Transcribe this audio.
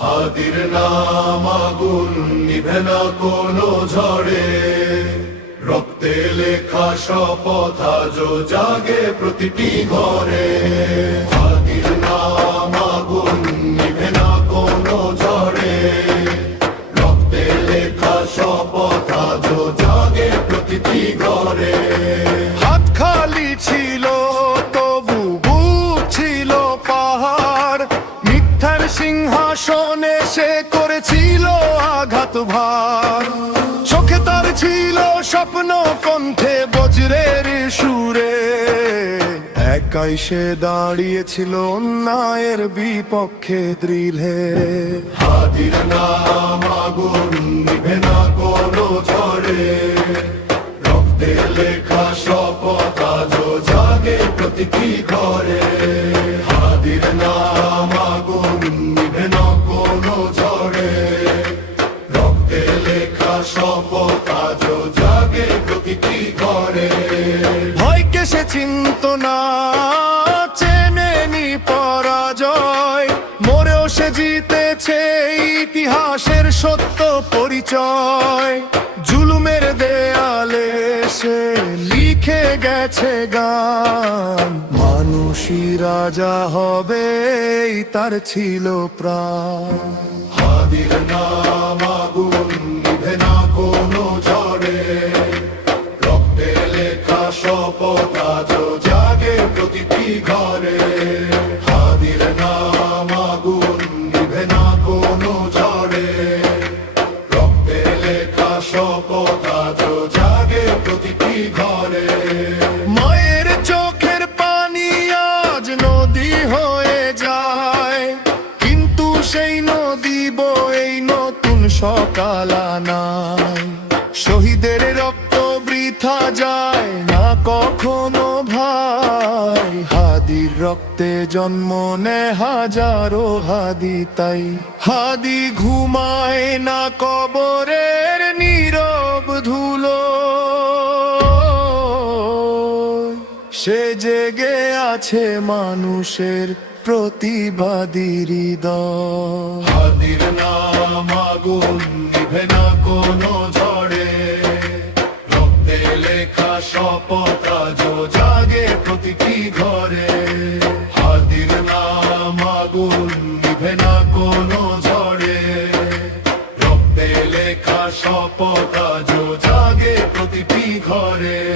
হাদির নাম আগুন নিভে না কোনো ঝড়ে। রক্তে লেখা আজো জাগে প্রতিটি ঘরে। সিংহাসনে সে করেছিল আঘাত ভার। চোখে তার ছিল স্বপ্ন কণ্ঠে বজ্রের সুরে। একাই সে দাঁড়িয়েছিল অন্যায়ের বিপক্ষে দৃঢ়ে। হাদির নাম আগুন না কোনো ঝড়ে। রক্তে লেখা শপথ আজো জাগে প্রতিটি ঘরে। প্রতিটি ঘরে ভয়কে সে চিন্ত না চেনেনি পরাজয়। মরেও সে জিতেছে ইতিহাসের সত্য পরিচয়। জুলুমের দেয়ালে সে লিখে গেছে গান। মানুষই রাজা হবে তার ছিল প্রাণ। হাদির নাম আগুন নিভে না কোনো ঝড়ে। রক্তে লেখা শপথ আজো জাগে প্রতিটি ঘরে। মায়ের চোখের পানি আজ নদী হয়ে যায়। কিন্তু সেই নদী বই নতুন সকাল আনায়। শহীদের রক্ত বৃথা যায়, না কখনো রক্তে জন্ম নে হাজারো হাদি, তাই হাদি ঘুমায় না কবরের নীরব ধুলো। সে জেগে আছে মানুষের প্রতিবাদী হৃদয়। হাদির নাম আগুন নিভে না কোনো ঝড়ে। রক্তে লেখা শপথ আজো জাগে প্রতিটি ঘরে। ঘরে